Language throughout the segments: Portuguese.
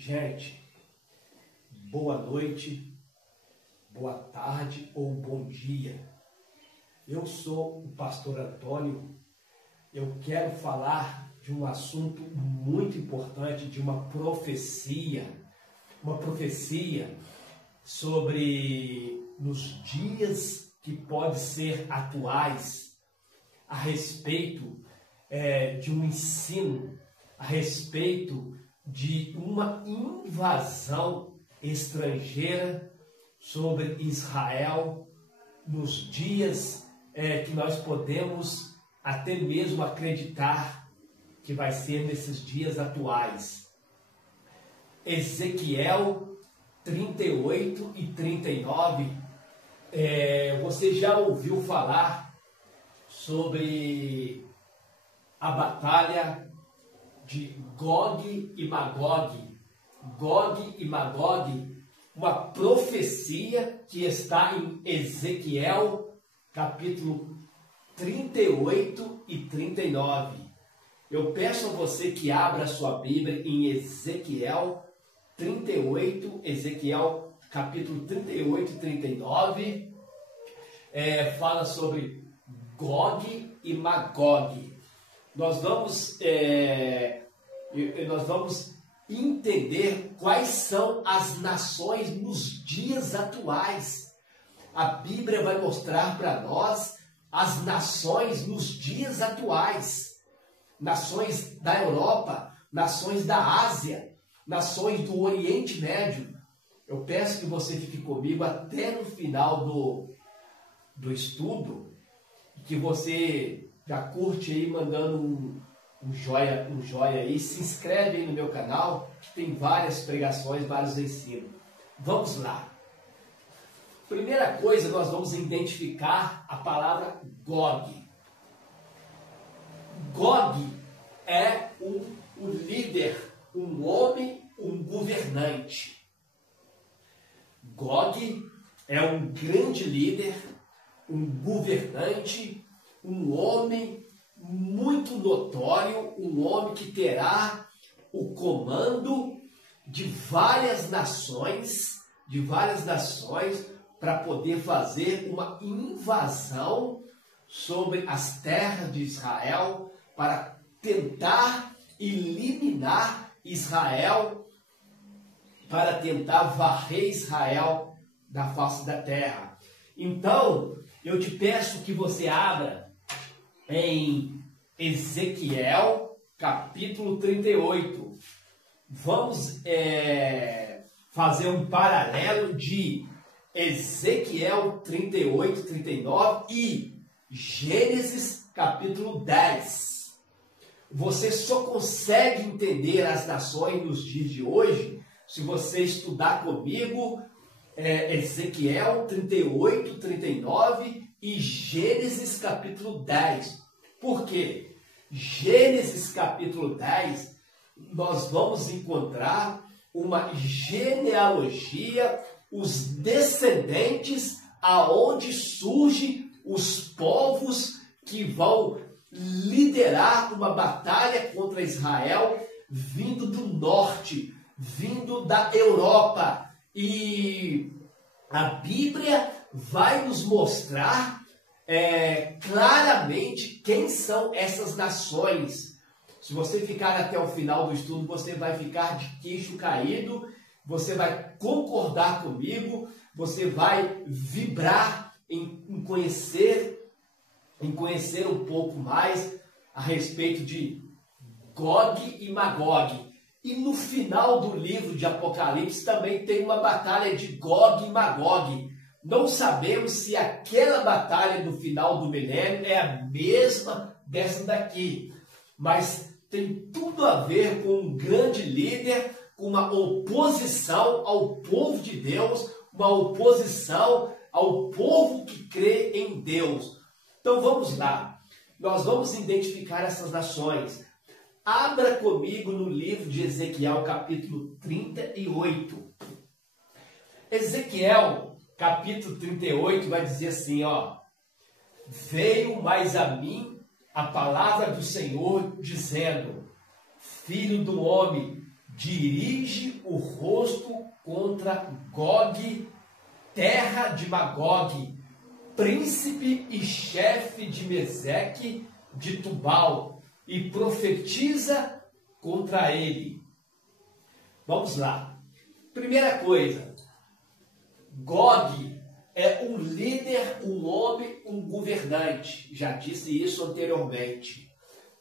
Gente, boa noite, boa tarde ou bom dia. Eu sou o pastor Antônio. Eu quero falar de um assunto muito importante, de uma profecia sobre nos dias que podem ser atuais, a respeito de um ensino, a respeito de uma invasão estrangeira sobre Israel, nos dias que nós podemos até mesmo acreditar que vai ser nesses dias atuais. Ezequiel 38 e 39, você já ouviu falar sobre a batalha de Gog e Magog. Gog e Magog, uma profecia que está em Ezequiel, capítulo 38 e 39. Eu peço a você que abra a sua Bíblia em Ezequiel 38, Ezequiel, capítulo 38 e 39. Fala sobre Gog e Magog. Nós vamos entender quais são as nações nos dias atuais. A Bíblia vai mostrar para nós as nações nos dias atuais. Nações da Europa, nações da Ásia, nações do Oriente Médio. Eu peço que você fique comigo até no final do estudo, que você já curte aí, mandando um joia aí, se inscreve aí no meu canal, que tem várias pregações, vários ensinos. Vamos lá. Primeira coisa, nós vamos identificar a palavra Gog. Gog é um líder, um homem, um governante. Gog é um grande líder, um governante, um homem muito notório, um homem que terá o comando de várias nações para poder fazer uma invasão sobre as terras de Israel, para tentar eliminar Israel, para tentar varrer Israel da face da terra. Então, eu te peço que você abra em Ezequiel, capítulo 38. Vamos fazer um paralelo de Ezequiel 38, 39 e Gênesis, capítulo 10. Você só consegue entender as nações nos dias de hoje se você estudar comigo Ezequiel 38, 39 e Gênesis capítulo 10. Por quê? Gênesis capítulo 10, nós vamos encontrar uma genealogia, os descendentes, aonde surgem os povos que vão liderar uma batalha contra Israel, vindo do norte, vindo da Europa. E a Bíblia vai nos mostrar claramente quem são essas nações. Se você ficar até o final do estudo, você vai ficar de queixo caído, você vai concordar comigo, você vai vibrar em conhecer um pouco mais a respeito de Gog e Magog. E no final do livro de Apocalipse também tem uma batalha de Gog e Magog. Não sabemos se aquela batalha do final do milênio é a mesma dessa daqui, mas tem tudo a ver com um grande líder, com uma oposição ao povo de Deus, uma oposição ao povo que crê em Deus. Então vamos lá, nós vamos identificar essas nações. Abra comigo no livro de Ezequiel, capítulo 38. Ezequiel, capítulo 38, vai dizer assim, ó: veio mais a mim a palavra do Senhor, dizendo: Filho do homem, dirige o rosto contra Gog, terra de Magog, príncipe e chefe de Meseque, de Tubal, e profetiza contra ele. Vamos lá. Primeira coisa, Gog é um líder, um homem, um governante. Já disse isso anteriormente.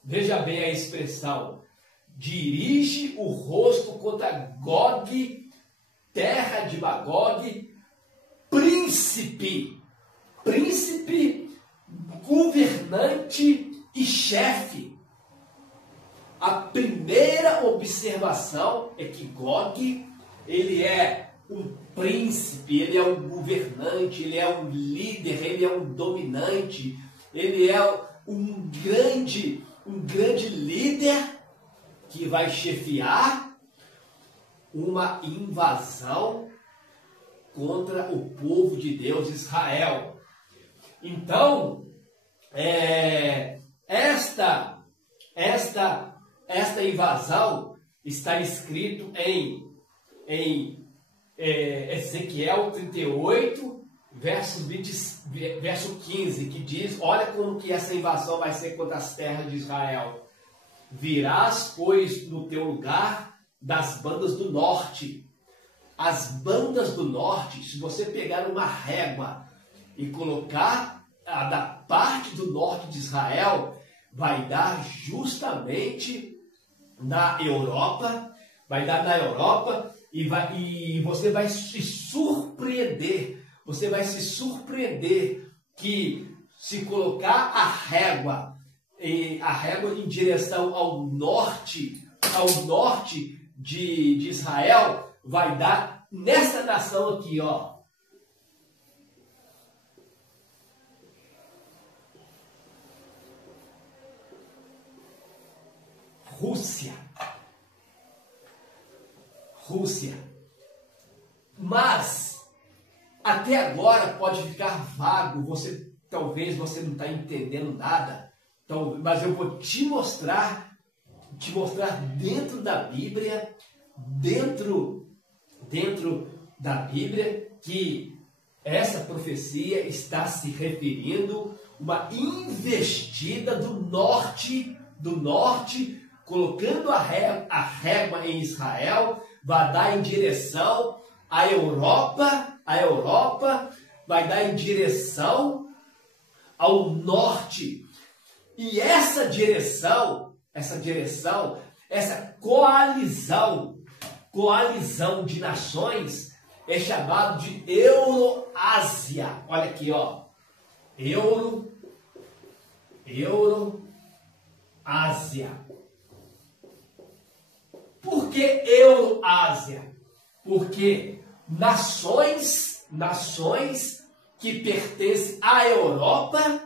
Veja bem a expressão. Dirige o rosto contra Gog, terra de Magog, príncipe, governante e chefe. A primeira observação é que Gog, ele é um príncipe, ele é um governante, ele é um líder, ele é um dominante, ele é um grande líder que vai chefiar uma invasão contra o povo de Deus, Israel. Então, esta invasão está escrito em Ezequiel 38, verso 15, que diz, olha como que essa invasão vai ser contra as terras de Israel. Virás, pois, no teu lugar das bandas do norte. As bandas do norte, se você pegar uma régua e colocar a da parte do norte de Israel, vai dar justamente na Europa, e você vai se surpreender. Você vai se surpreender que se colocar a régua em direção ao norte de Israel, vai dar nessa nação aqui, ó. Rússia. Mas até agora pode ficar vago, talvez você não está entendendo nada, então, mas eu vou te mostrar dentro da Bíblia, dentro da Bíblia, que essa profecia está se referindo a uma investida do norte, colocando a régua em Israel, vai dar em direção à Europa, vai dar em direção ao norte. E essa coalizão de nações é chamado de Euroásia. Olha aqui, ó. Euroásia. Por que Euroásia? Porque nações que pertencem à Europa,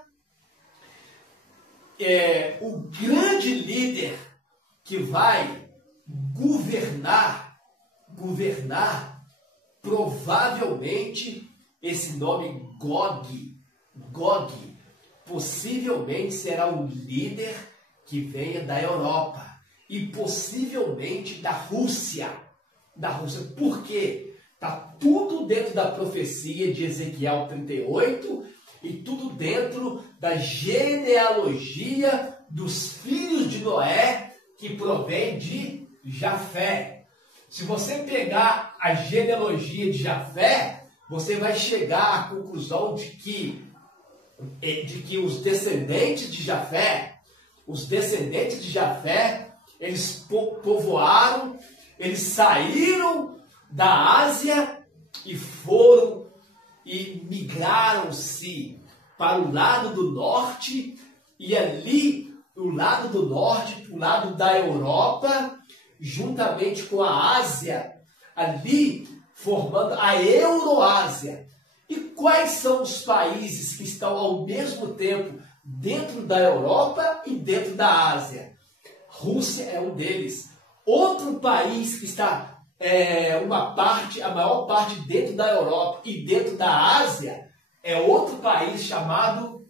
o grande líder que vai governar, provavelmente esse nome Gog, possivelmente será um líder que venha da Europa e possivelmente da Rússia. Por quê? Está tudo dentro da profecia de Ezequiel 38 e tudo dentro da genealogia dos filhos de Noé, que provém de Jafé. Se você pegar a genealogia de Jafé, você vai chegar à conclusão de que os descendentes de Jafé, eles povoaram, eles saíram da Ásia e migraram-se para o lado do norte, e ali, o lado do norte, o lado da Europa, juntamente com a Ásia, ali formando a Euroásia. E quais são os países que estão ao mesmo tempo dentro da Europa e dentro da Ásia? Rússia é um deles. Outro país que está a maior parte dentro da Europa e dentro da Ásia é outro país chamado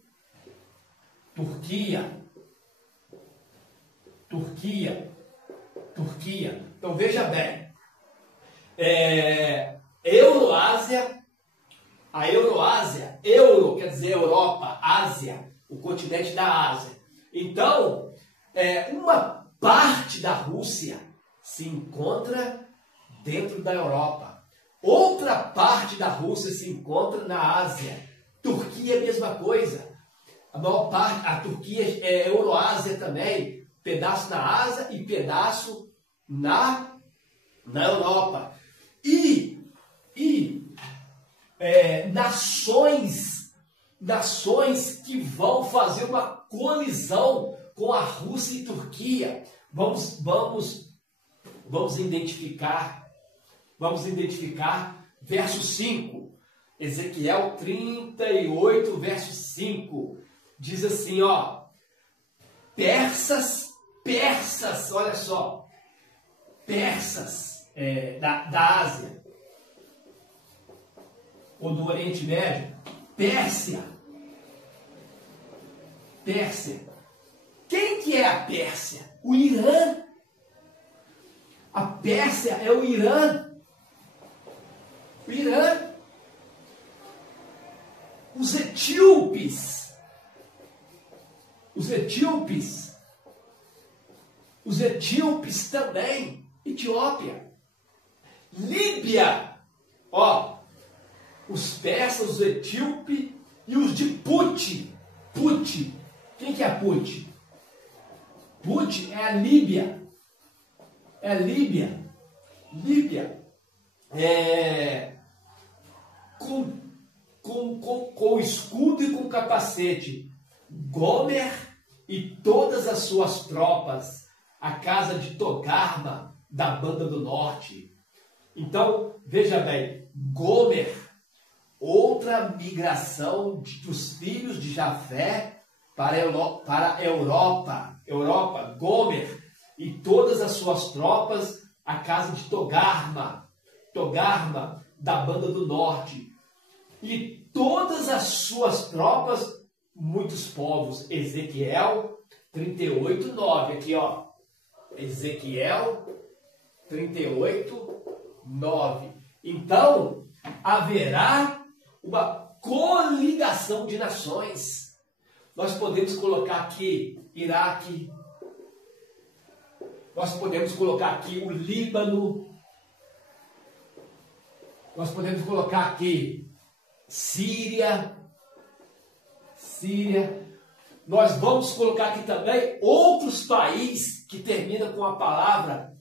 Turquia. Turquia. Então veja bem, Euroásia, a Euroásia, Euro quer dizer Europa, Ásia, o continente da Ásia. Então, uma parte da Rússia se encontra dentro da Europa. Outra parte da Rússia se encontra na Ásia. Turquia, mesma coisa. A maior parte, a Turquia é Euroásia também, pedaço na Ásia e pedaço na Europa. E nações que vão fazer uma colisão com a Rússia e Turquia. Vamos identificar verso 5. Ezequiel 38, verso 5. Diz assim, ó. Persas, olha só. Persas da Ásia. Ou do Oriente Médio. Pérsia. Quem que é a Pérsia? O Irã. A Pérsia é o Irã. O Irã. Os etíopes. Os etíopes também. Etiópia. Líbia. Ó. Os persas, os etíopes e os de Put. Quem que é Put? Put é a Líbia. É a Líbia. Com escudo e com capacete. Gomer e todas as suas tropas. A casa de Togarma, da banda do norte. Então, veja bem. Gomer, outra migração dos filhos de Jafé para a Europa. Gomer e todas as suas tropas, a casa de Togarma, da banda do norte. E todas as suas tropas, muitos povos. Ezequiel 38, 9. Aqui, ó. Ezequiel 38, 9. Então, haverá uma coligação de nações. Nós podemos colocar aqui Iraque. Nós podemos colocar aqui o Líbano. Nós podemos colocar aqui Síria. Nós vamos colocar aqui também outros países que terminam com a palavra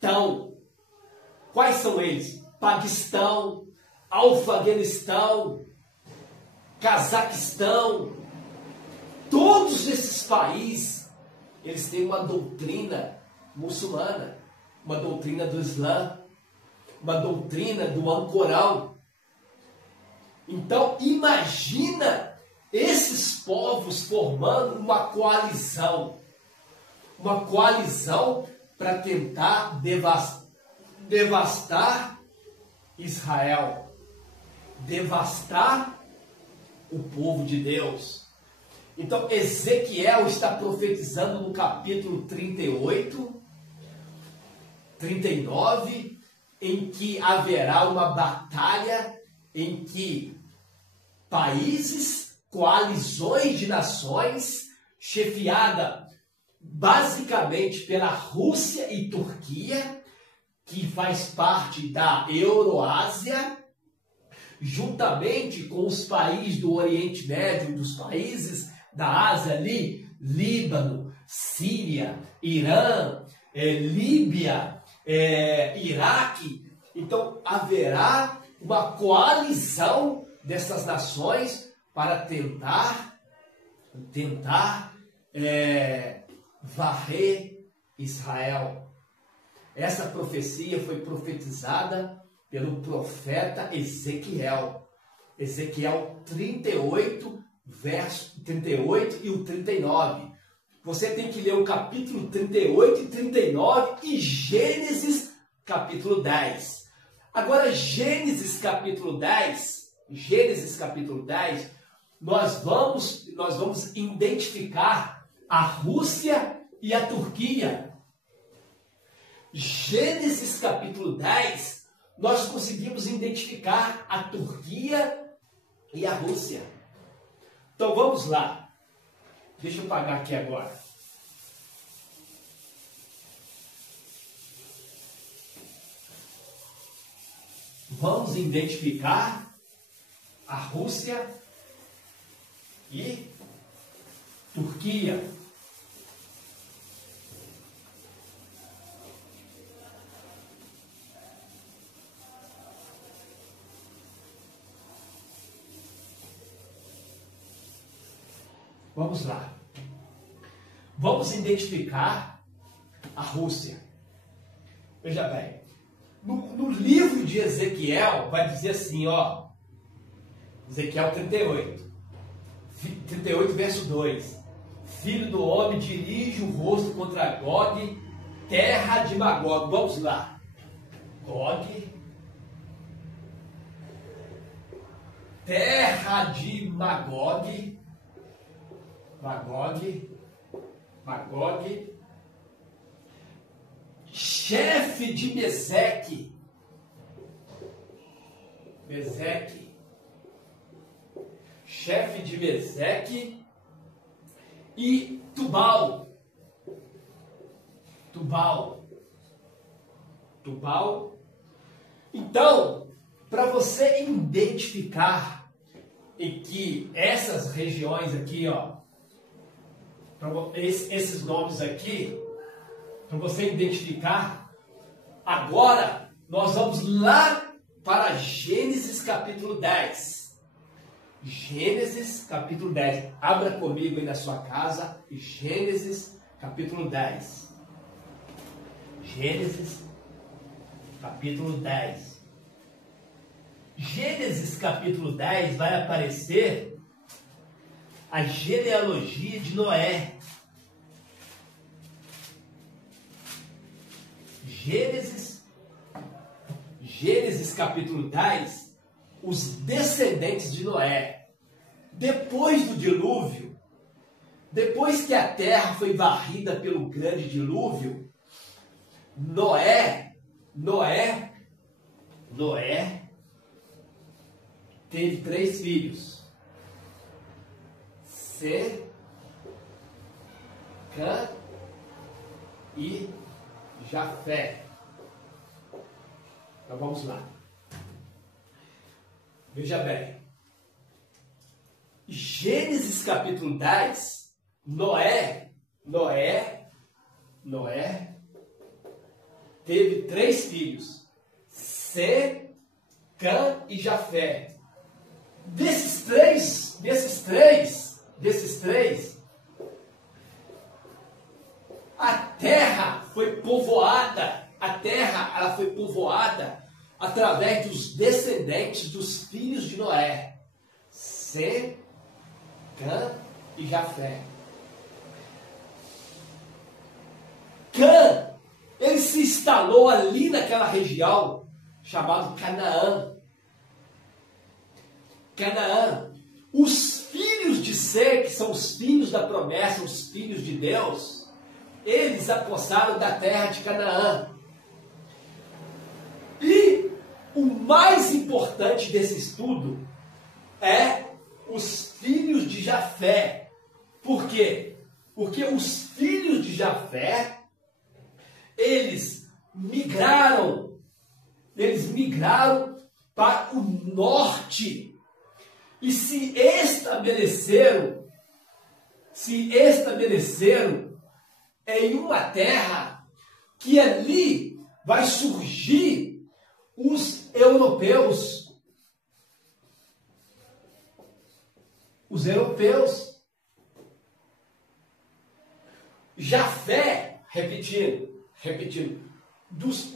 tão. Quais são eles? Paquistão, Afeganistão, Cazaquistão. Todos esses países, eles têm uma doutrina muçulmana, uma doutrina do Islã, uma doutrina do Alcorão. Então, imagina esses povos formando uma coalizão para tentar devastar Israel, devastar o povo de Deus. Então, Ezequiel está profetizando no capítulo 38, 39, em que haverá uma batalha em que países, coalizões de nações, chefiada basicamente pela Rússia e Turquia, que faz parte da Euroásia, juntamente com os países do Oriente Médio, dos países da Ásia ali, Líbano, Síria, Irã, Líbia, Iraque. Então haverá uma coalizão dessas nações para tentar varrer Israel. Essa profecia foi profetizada pelo profeta Ezequiel. Ezequiel 38, verso 38 e o 39. Você tem que ler o capítulo 38 e 39 e Gênesis capítulo 10. Agora, Gênesis capítulo 10, nós vamos identificar a Rússia e a Turquia. Gênesis capítulo 10, nós conseguimos identificar a Turquia e a Rússia. Então vamos lá. Deixa eu apagar aqui agora. Vamos identificar a Rússia e Turquia. Vamos lá. Vamos identificar a Rússia. Veja bem, no livro de Ezequiel vai dizer assim, ó, Ezequiel 38, verso 2. Filho do homem, dirige o rosto contra Gog, terra de Magog. Vamos lá. Gog, terra de Magog, chefe de Meseque, chefe de Meseque e Tubal. Então, para você identificar em que essas regiões aqui, ó, esses nomes aqui, para você identificar, agora nós vamos lá para Gênesis capítulo 10. Gênesis capítulo 10. Abra comigo aí na sua casa, Gênesis capítulo 10. Gênesis capítulo 10. Gênesis capítulo 10 vai aparecer a genealogia de Noé. Gênesis capítulo 10, os descendentes de Noé. Depois do dilúvio, depois que a terra foi varrida pelo grande dilúvio, Noé teve 3 filhos. Sem, Cã e Jafé. Então vamos lá. Veja bem. Gênesis capítulo 10, Noé teve 3 filhos. Sem, Cã e Jafé. Desses três, a terra foi povoada. Ela foi povoada através dos descendentes dos filhos de Noé, Sem, Cã e Jafé. Cã, ele se instalou ali naquela região chamada Canaã. Os filhos de Sem, que são os filhos da promessa, os filhos de Deus, eles apossaram da terra de Canaã. E o mais importante desse estudo é os filhos de Jafé. Por quê? Porque os filhos de Jafé, eles migraram para o norte e se estabeleceram em uma terra que ali vai surgir os europeus. Jafé, repetindo,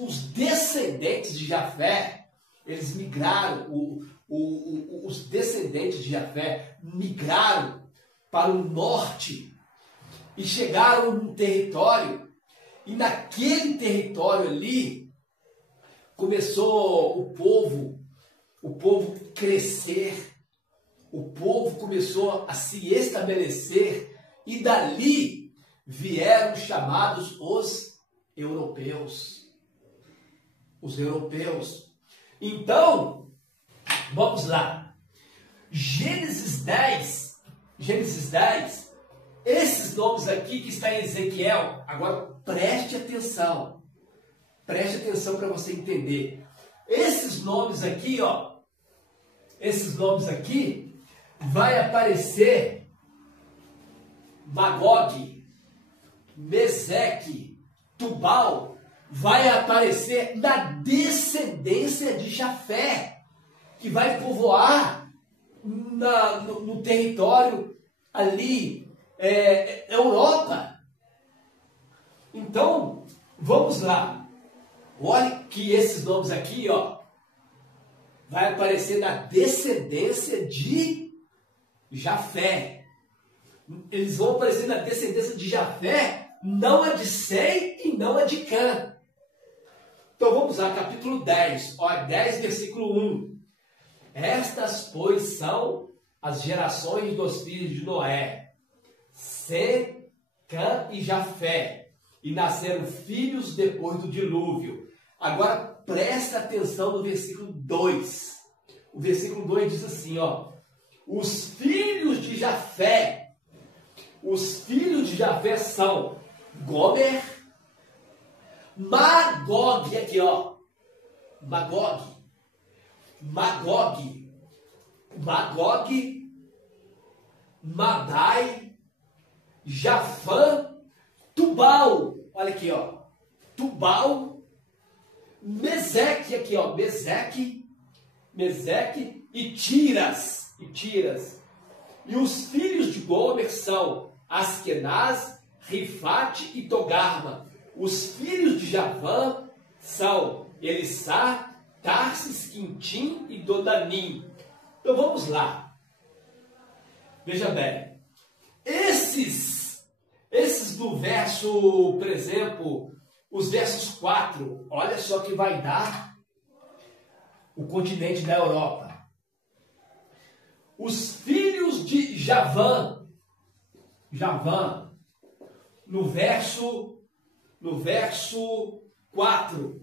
os descendentes de Jafé, eles migraram, os descendentes de Jafé migraram para o norte e chegaram num território, e naquele território ali começou o povo crescer, o povo começou a se estabelecer, e dali vieram chamados os europeus. os europeus. Então, vamos lá. Gênesis 10, esses nomes aqui que está em Ezequiel, agora preste atenção para você entender. Esses nomes aqui, ó, vai aparecer Magog, Meseque, Tubal, vai aparecer na descendência de Jafé, que vai povoar no território ali, Europa. Então, vamos lá. Olha que esses nomes aqui, ó, vai aparecer na descendência de Jafé. Eles vão aparecer na descendência de Jafé, não a de Sem e não a de Cã. Então vamos lá, capítulo 10, ó, 10, versículo 1. Estas, pois, são as gerações dos filhos de Noé, Sem, Cã e Jafé, e nasceram filhos depois do dilúvio. Agora presta atenção no versículo 2. O versículo 2 diz assim, ó: os filhos de Jafé são Gomer, Magog, aqui ó, Magog, Madai, Jafã, Tubal, olha aqui ó, Tubal, Meseque, aqui ó, Meseque e Tiras. E os filhos de Gomer são Askenaz, Rifate e Togarma. Os filhos de Javã são Elissá, Tarsis, Quintim e Dodanim. Então vamos lá. Veja bem. Esses do verso, por exemplo, os versos 4, olha só que vai dar o continente da Europa. Os filhos de Javã, no verso 4,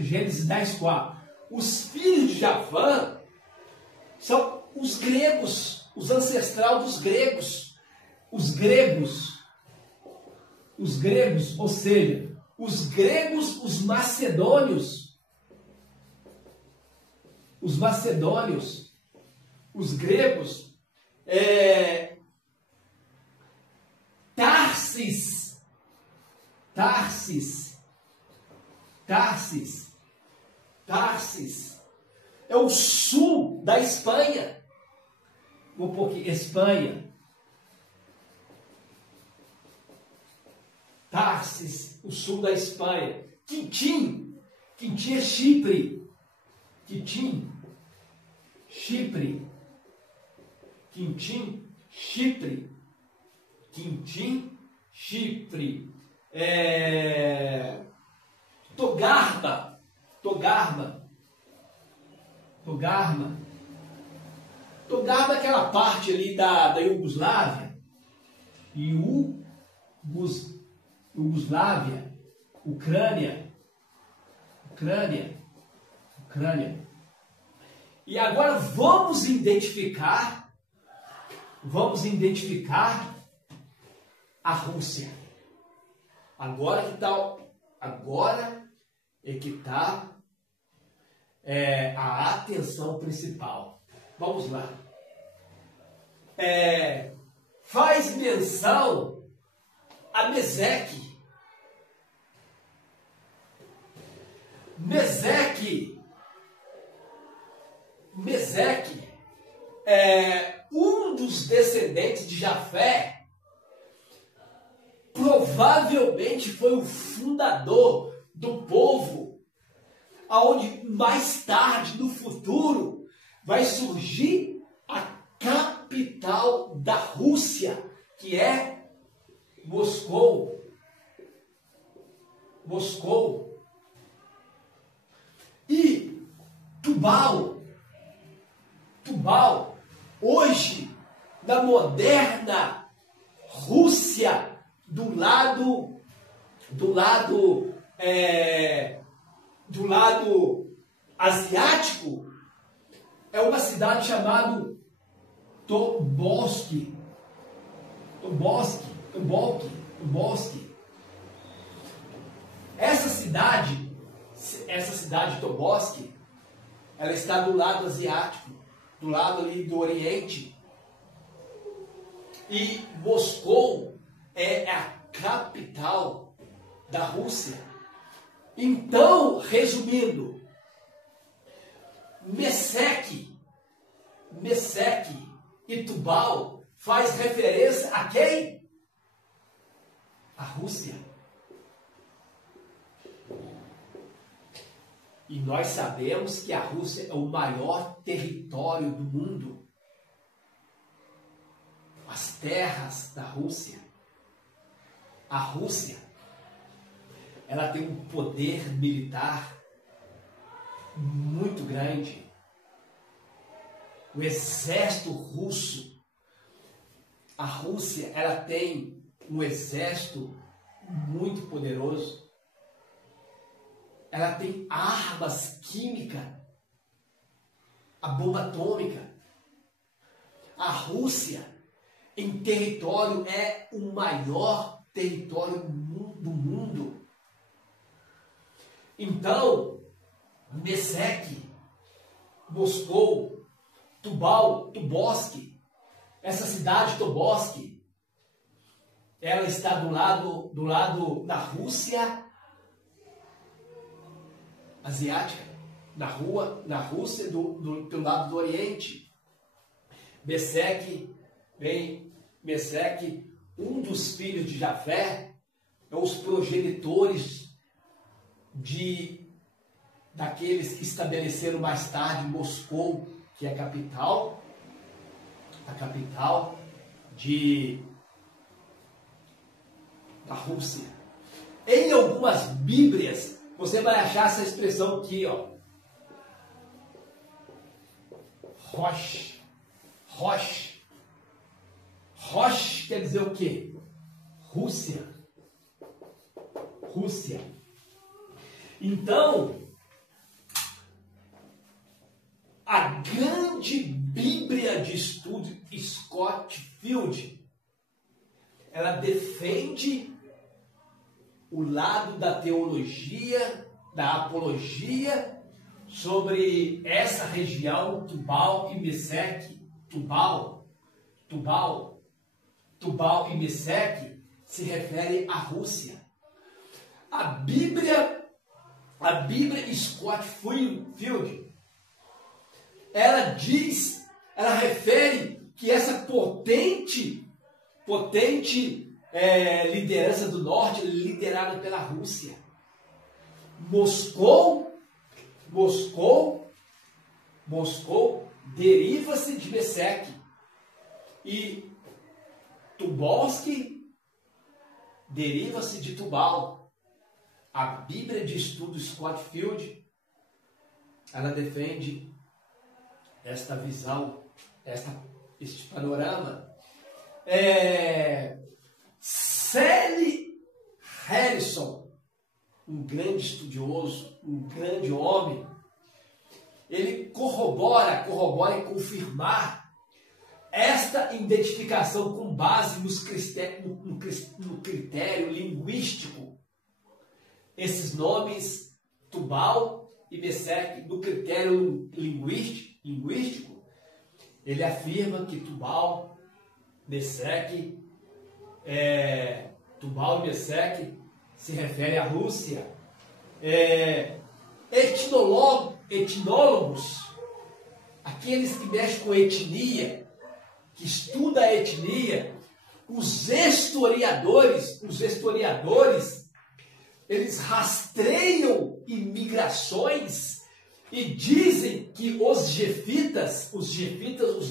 Gênesis 10, 4. Os filhos de Javã são os gregos, os ancestrais dos gregos. Os gregos, ou seja, os gregos, os macedônios, os gregos, Tarsis é o sul da Espanha. Vou pôr aqui, Espanha. Tarsis, o sul da Espanha. Quintim é Chipre. Quintim, Chipre. Togarma é aquela parte ali da Iugoslávia. Iugoslávia, Ucrânia. E agora vamos identificar a Rússia. Agora é que está a atenção principal. Vamos lá. Faz menção a Meseque. Meseque é um dos descendentes de Jafé. Provavelmente foi o fundador do povo, aonde mais tarde, no futuro, vai surgir a capital da Rússia, que é Moscou. E Tubal, hoje, na moderna Rússia, do lado do lado asiático é uma cidade chamada Tobolsk. Essa cidade Tobolsk, ela está do lado asiático, do lado ali do Oriente. E Moscou é a capital da Rússia. Então, resumindo, Mesec e Tubal faz referência a quem? A Rússia. E nós sabemos que a Rússia é o maior território do mundo. As terras da Rússia. A Rússia, ela tem um poder militar muito grande. O exército russo, a Rússia, ela tem um exército muito poderoso. Ela tem armas químicas, a bomba atômica. A Rússia, em território, é o maior território do mundo. Então, Mesec, Moscou, Tobolsk, essa cidade Tobolsk, ela está do lado da Rússia asiática, na Rússia do lado do Oriente. Mesec, um dos filhos de Jafé, é os progenitores daqueles que estabeleceram mais tarde Moscou, que é a capital da Rússia. Em algumas Bíblias, você vai achar essa expressão aqui, ó. Rosh. Rosh quer dizer o quê? Rússia. Então, a grande Bíblia de estudo Scofield, ela defende o lado da teologia, da apologia, sobre essa região, Tubal e Mesec. Tubal e Mesec se refere à Rússia. A Bíblia Scofield, ela refere que essa potente liderança do norte, liderada pela Rússia. Moscou deriva-se de Mesec. E Tobolsk deriva-se de Tubal. A Bíblia de estudo Scofield, ela defende esta visão, este panorama. Sally Harrison, um grande estudioso, um grande homem, ele corrobora e confirmar esta identificação com base no critério linguístico. Esses nomes, Tubal e Mesec, no critério linguístico, ele afirma que Tubal e Mesec se refere à Rússia. Etnólogos, aqueles que mexem com etnia, que estudam a etnia, os historiadores, eles rastreiam imigrações e dizem que os jefitas, os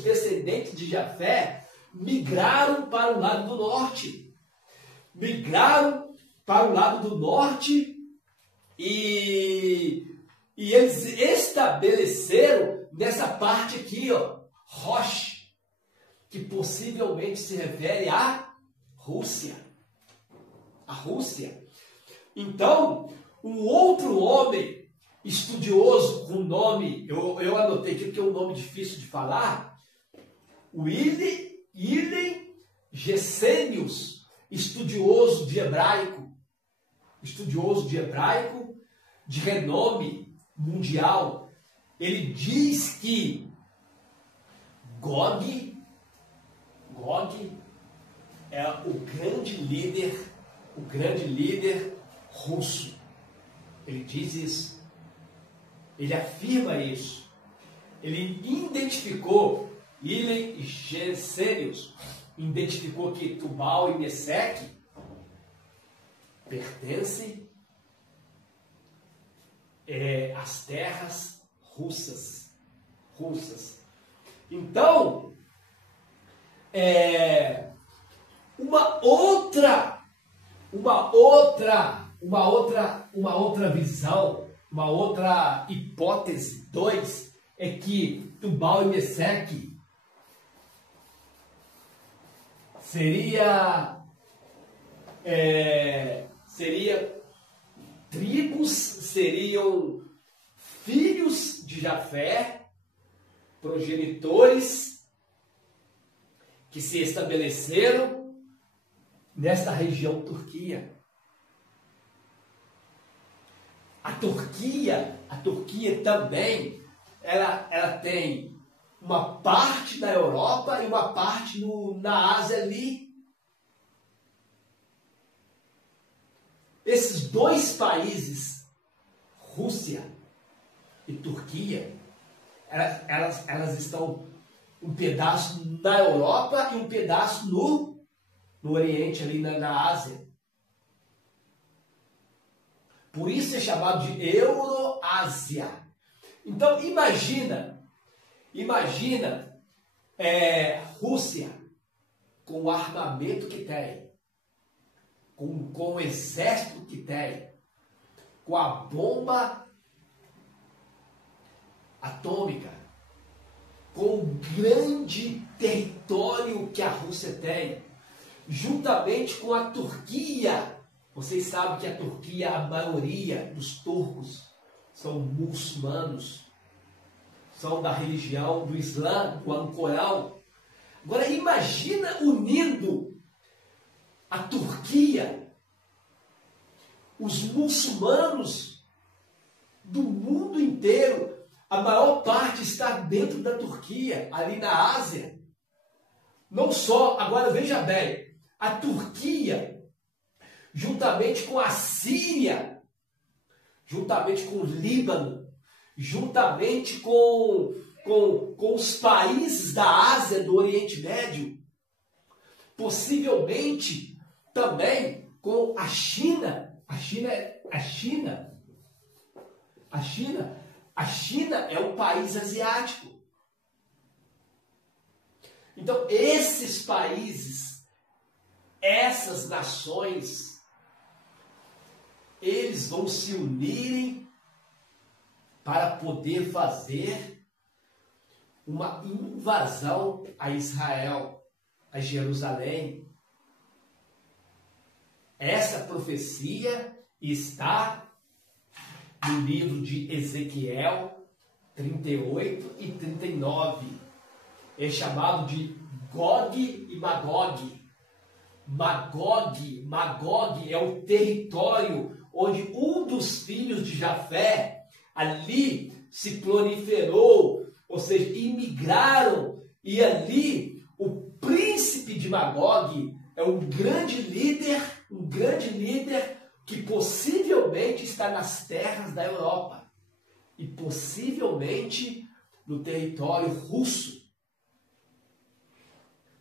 descendentes de Jafé, migraram para o lado do norte. E eles estabeleceram nessa parte aqui, ó, Rosh, que possivelmente se refere à Rússia. Então, um outro homem estudioso com nome, eu anotei aqui que é um nome difícil de falar, William Gesenius, estudioso de hebraico, de renome mundial. Ele diz que Gog é o grande líder russo. Ele diz isso. Ele afirma isso. Ele identificou, William Gesenius, identificou que Tubal e Meseque pertencem às terras russas. Então, uma outra visão, uma outra hipótese 2 é que Tubal e Meseque seria tribos, seriam filhos de Jafé, progenitores que se estabeleceram nesta região Turquia. A Turquia também, ela tem uma parte da Europa e uma parte na Ásia ali. Esses dois países, Rússia e Turquia, elas estão um pedaço na Europa e um pedaço no Oriente, ali na Ásia. Por isso é chamado de Euroásia. Então imagina Rússia com o armamento que tem, com o exército que tem, com a bomba atômica, com o grande território que a Rússia tem, juntamente com a Turquia. Vocês sabem que a Turquia, a maioria dos turcos são muçulmanos, são da religião do Islã, do Alcorão. Agora imagina unindo a Turquia, os muçulmanos do mundo inteiro. A maior parte está dentro da Turquia, ali na Ásia. Não só, agora veja bem, a Turquia, juntamente com a Síria, juntamente com o Líbano, juntamente com os países da Ásia, do Oriente Médio, possivelmente também com a China. A China é um país asiático. Então, esses países, essas nações, eles vão se unirem para poder fazer uma invasão a Israel, a Jerusalém. Essa profecia está no livro de Ezequiel 38 e 39. É chamado de Gog e Magog. Magog é o território onde um dos filhos de Jafé ali se proliferou, ou seja, imigraram, e ali o príncipe de Magog é um grande líder que possivelmente está nas terras da Europa e possivelmente no território russo,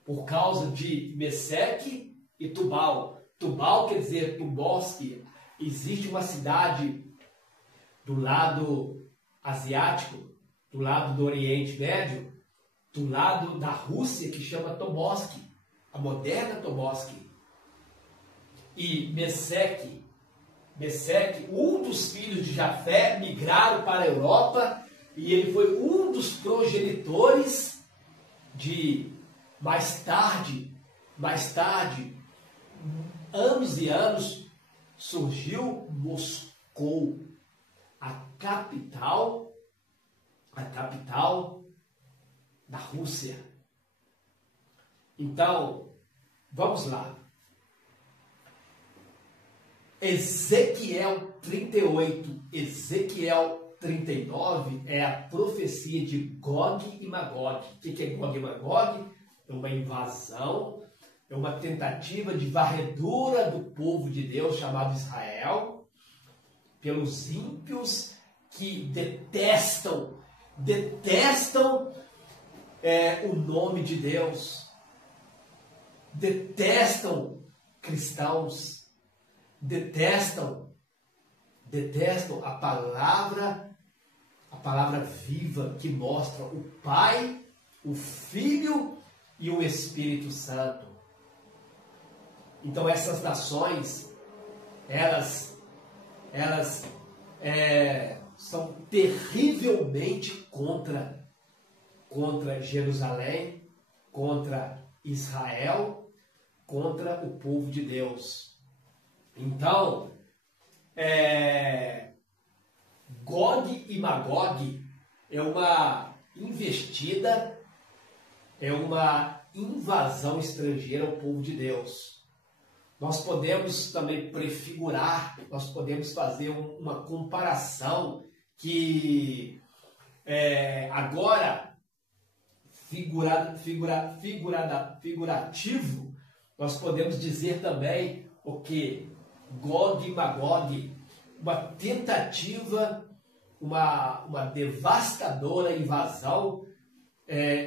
por causa de Meseque e Tubal. Tubal quer dizer Tubolsk. Existe uma cidade do lado asiático, do lado do Oriente Médio, do lado da Rússia, que chama Tobolsk, a moderna Tobolsk. E Meseque, um dos filhos de Jafé, migraram para a Europa, e ele foi um dos progenitores de, mais tarde, anos e anos, surgiu Moscou. a capital da Rússia. Então, vamos lá. Ezequiel 38, Ezequiel 39 é a profecia de Gog e Magog. O que é Gog e Magog? É uma invasão, é uma tentativa de varredura do povo de Deus chamado Israel pelos ímpios que detestam o nome de Deus, detestam cristãos, detestam a palavra viva que mostra o Pai, o Filho e o Espírito Santo. Então essas nações, elas são terrivelmente contra Jerusalém, contra Israel, contra o povo de Deus. Então, Gog e Magog é uma investida, é uma invasão estrangeira ao povo de Deus. Nós podemos também prefigurar, nós podemos fazer uma comparação que agora, figurativo, nós podemos dizer também o que Gog e Magog, uma tentativa, uma devastadora invasão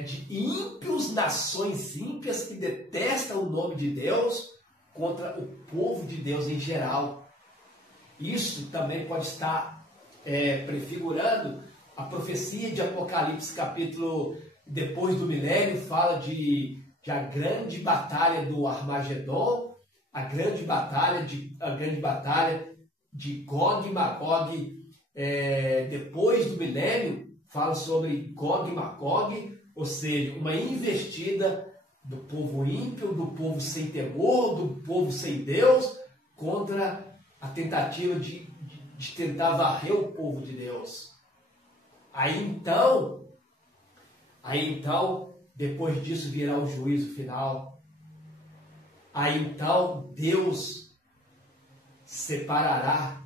de ímpios, nações ímpias que detestam o nome de Deus contra o povo de Deus em geral. Isso também pode estar prefigurando a profecia de Apocalipse, capítulo depois do milênio, fala de a grande batalha do Armagedon, a grande batalha de Gog e Magog, depois do milênio, fala sobre Gog e Magog, ou seja, uma investida do povo ímpio, do povo sem temor, do povo sem Deus, contra a tentativa de tentar varrer o povo de Deus. Aí então, depois disso virá o juízo final. Aí então Deus separará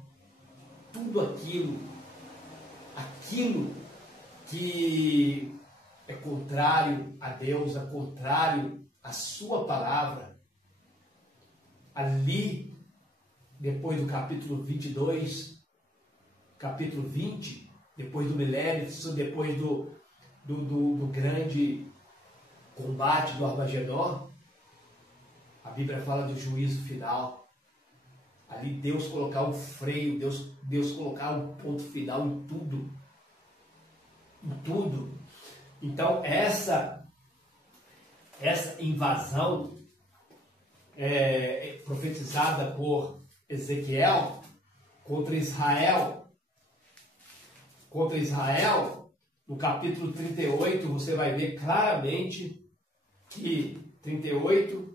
tudo aquilo que é contrário a Deus, é contrário à sua palavra. Ali, depois do capítulo 22, capítulo 20, depois do milênio, depois do grande combate do Armagedon, a Bíblia fala do juízo final. Ali Deus colocar o freio, Deus colocar um ponto final em tudo. Em tudo. Então essa invasão profetizada por Ezequiel contra Israel, no capítulo 38, você vai ver claramente que 38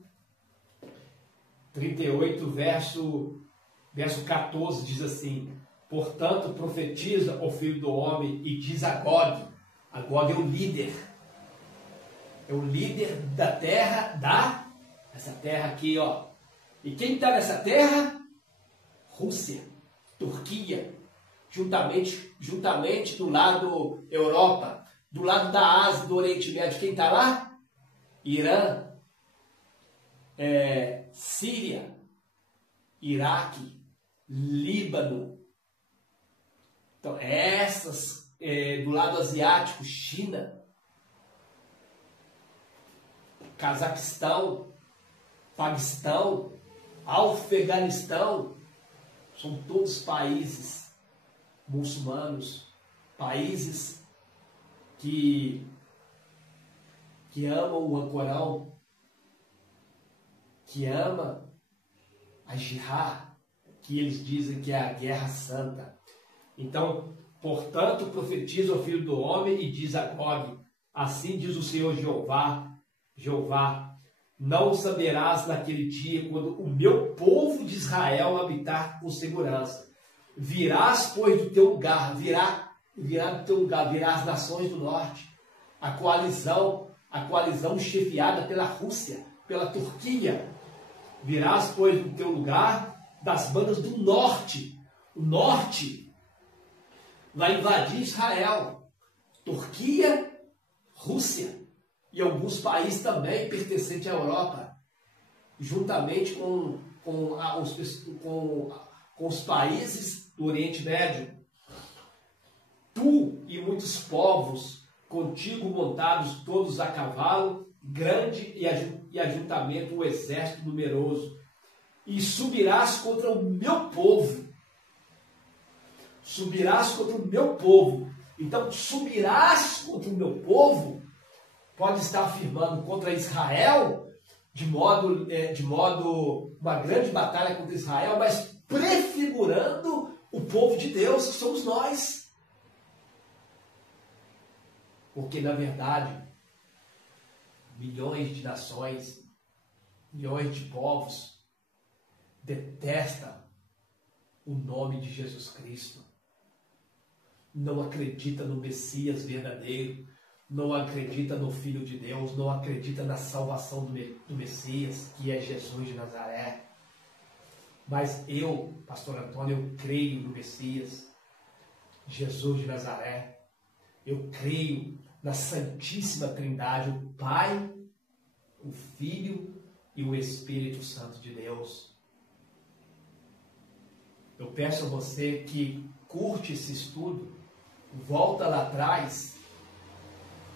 verso 14 diz assim: portanto profetiza o Filho do Homem e diz a Gog. A Gog é o líder da terra, essa terra aqui, ó. E quem está nessa terra? Rússia, Turquia, juntamente do lado Europa, do lado da Ásia, do Oriente Médio, quem está lá? Irã, Síria, Iraque, Líbano. Então, essas, do lado asiático, China, Cazaquistão, Paquistão, Afeganistão, são todos países muçulmanos, países que amam o Alcorão, que ama a jihad, que eles dizem que é a guerra santa. Então, portanto, profetiza o Filho do Homem e diz a Gog: assim diz o Senhor Jeová, não saberás naquele dia, quando o meu povo de Israel habitar com segurança. Virás, pois, do teu lugar, virá do teu lugar, virá as nações do norte, a coalizão chefiada pela Rússia, pela Turquia. Virás, pois, do teu lugar das bandas do norte. O norte vai invadir Israel, Turquia, Rússia e alguns países também pertencentes à Europa, juntamente com os países do Oriente Médio. Tu e muitos povos contigo montados todos a cavalo, grande e ajuntamento, um exército numeroso. E subirás contra o meu povo. Subirás contra o meu povo. Então, subirás contra o meu povo, pode estar afirmando contra Israel, de modo uma grande batalha contra Israel, mas prefigurando o povo de Deus, que somos nós. Porque, na verdade, milhões de nações, milhões de povos detestam o nome de Jesus Cristo. Não acredita no Messias verdadeiro, não acredita no Filho de Deus, não acredita na salvação do Messias, que é Jesus de Nazaré. Mas eu, pastor Antônio, eu creio no Messias, Jesus de Nazaré. Eu creio na Santíssima Trindade, o Pai, o Filho e o Espírito Santo de Deus. Eu peço a você que curte esse estudo, volta lá atrás,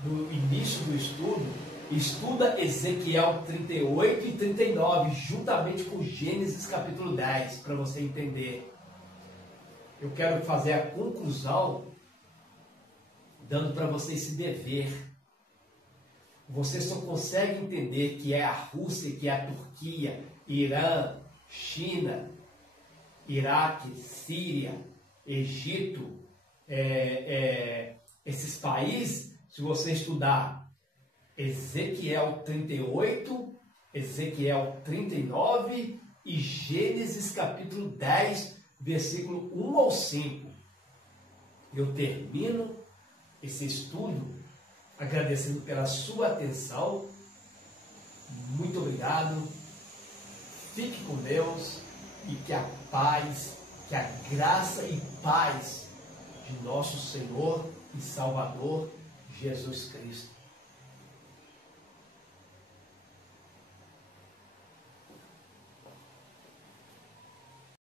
no início do estudo, estuda Ezequiel 38 e 39, juntamente com Gênesis capítulo 10, para você entender. Eu quero fazer a conclusão, dando para você esse dever. Você só consegue entender que é a Rússia, que é a Turquia, Irã, China, Iraque, Síria, Egito, esses países, se você estudar Ezequiel 38, Ezequiel 39 e Gênesis capítulo 10, versículo 1 ao 5. Eu termino esse estudo agradecendo pela sua atenção. Muito obrigado. Fique com Deus e que a paz, que a graça e paz de nosso Senhor e Salvador Jesus Cristo